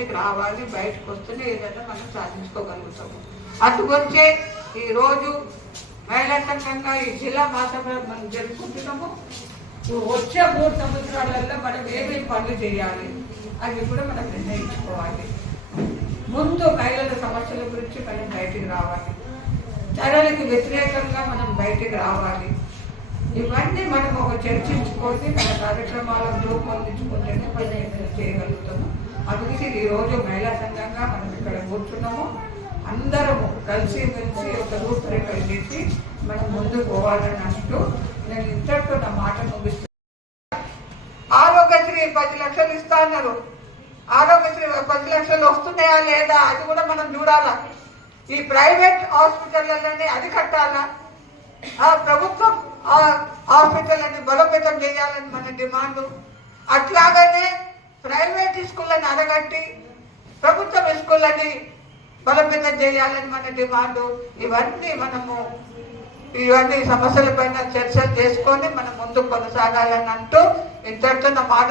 రావాలి బయటకు వస్తేనే ఏదైనా మనం సాధించుకోగలుగుతాము. అందుకొచ్చే ఈరోజు మహిళా సంఘంగా ఈ జిల్లా మాత్రమే మనం జరుపుకుంటున్నాము. వచ్చే మూడు సంవత్సరాలలో మనం ఏమేమి పనులు చేయాలి అది కూడా మనం నిర్ణయించుకోవాలి. ముందు మహిళల సమస్యల గురించి మనం బయటికి రావాలి. ధరలకు వ్యతిరేకంగా మనం బయటికి రావాలి. ఇవన్నీ మనం ఒక చర్చించుకొని మన కార్యక్రమాలను రూపొందించుకుంటేనే మనం చేయగలుగుతాము. అందుకే ఈ రోజు మహిళా సంఘంగా మనం ఇక్కడ కూర్చున్నాము. అందరము కలిసి మెలిసి ఒక రూపురేఖ చేసి మనం ముందుకు పోవాలని అంటూ నేను ఇంతటితో నా మాట ముగిస్తున్నాను ఆరోగ్యశ్రీ పది లక్షలు ఇస్తా అన్నారు ఆరోగ్యశ్రీ పది లక్షలు వస్తున్నాయా లేదా అది కూడా మనం చూడాలా? ఈ ప్రైవేట్ హాస్పిటల్లోనే అది కట్టాలా? హాస్పిటల్ని బలోపేతం చేయాలని మన డిమాండ్. అట్లాగనే ప్రైవేట్ స్కూళ్ళని అడగట్టి ప్రభుత్వ స్కూళ్ళని బలోపేతం చేయాలని మన డిమాండ్. ఇవన్నీ మనము ఇవన్నీ సమస్యల పైన చర్చలు చేసుకొని మనం ముందుకు కొనసాగాలని అంటూ ఇంతటితో నా మాట